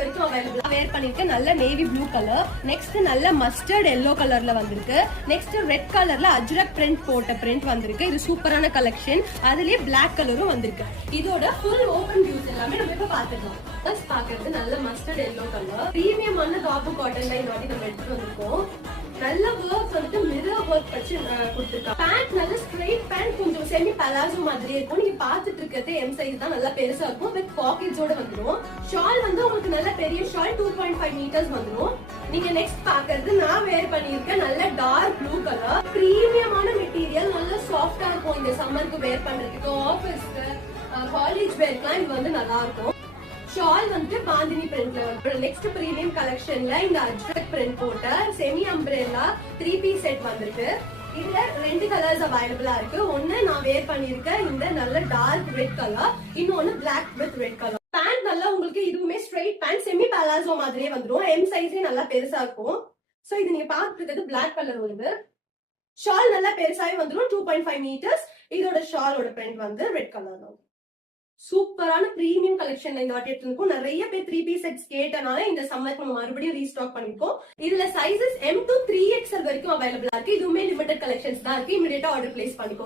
வரைக்கும் அவைலபிள். வேர் பண்ணிருக்கேன். நல்ல நேவி ப்ளூ கலர். நெக்ஸ்ட் நல்ல மஸ்டர்ட் எல்லோ கலர்ல வந்திருக்கு. நெக்ஸ்ட் ரெட் கலர்ல அஜ்ரக் பிரிண்ட் போட்ட பிரிண்ட் வந்திருக்கு. இது சூப்பரான கலெக்ஷன். அதுலயே பிளாக் கலரும் வந்திருக்கு. இதோட ஃபுல் ஓபன் வியூஸ் எல்லாமே நம்ம இப்ப பாத்துக்கலாம். ஃபர்ஸ்ட் பாக்குறது நல்ல மஸ்டர்ட் எல்லோ கலர். பிரீமியமான காப்பு காட்டன் லைன் வாட்டி நம்ம எடுத்துட்டு வந்திருக்கோம். நல்ல ஒர்க் வந்துட்டு மிரர் ஒர்க் வச்சு கொடுத்துருக்காங்க. பேண்ட் நல்ல ஸ்ட்ரெயிட் பேண்ட், கொஞ்சம் செமி பலாசோ மாதிரி இருக்கும். நீங்க பாத்துட்டு இருக்கிறது எம் சைஸ் தான், நல்லா பெருசா இருக்கும். வித் பாக்கெட்ஸோட வந்துடும். ஷால் வந்து உங்களுக்கு நல்ல பெரிய ஷால் 2.5 மீட்டர்ஸ் வந்துடும். நீங்க நெக்ஸ்ட் பாக்குறது நான் வேர் பண்ணிருக்கேன். நல்ல டார்க் ப்ளூ கலர். பிரீமியமான மெட்டீரியல், நல்ல சாஃப்டா இருக்கும். இந்த சம்மருக்கு வேர் பண்றதுக்கு, ஆபீஸ்க்கு, காலேஜ் வேர்க்குலாம் இது வந்து நல்லா இருக்கும். ஷால் வந்து பாந்தினி பிரிண்ட்ல வந்து. நெக்ஸ்ட் பிரீமியம் கலெக்ஷன்ல இந்த அஜ்ரக் பிரிண்ட் போட்ட செமி அம்ப்ரெல்லா 3 பீஸ் செட் வந்திருக்கு. இதுல 2 கலர்ஸ் அவைலபிளா இருக்கு. ஒன்னு நான் வேர் பண்ணிருக்கேன் இந்த நல்ல டார்க் ரெட் கலர், இன்னொன்னு black with red colour. Pant நல்லா உங்களுக்கு இதுவுமே ஸ்ட்ரெயிட் பேண்ட், செமி பலாசோ மாதிரியே வந்துடும். எம் சைஸே நல்லா பெருசா இருக்கும். சோ இது நீங்க பாத்துக்கிறது பிளாக் கலர் வருது. ஷால் நல்லா பெருசாவே வந்துடும், 2.5 மீட்டர்ஸ். இதோட ஷாலோட பிரிண்ட் வந்து ரெட் கலர் தான். சூப்பரான பிரீமியம் கலெக்ஷன் இந்த வாட்டி எடுத்துருக்கோம். நிறைய பேர் 3 பீஸ் செட்ஸ் கேட்டனால இந்த சம்மருக்கு நம்ம மறுபடியும் ரீஸ்டாக் பண்ணிருக்கோம். இதுல சைசஸ் M to 3XL வரைக்கும் அவைலபிளா இருக்கு. இதுவுமே லிமிடெட் கலெக்ஷன்ஸ் தான் இருக்கு. இமிடியேட்டா ஆர்டர் பிளேஸ் பண்ணிக்கோ.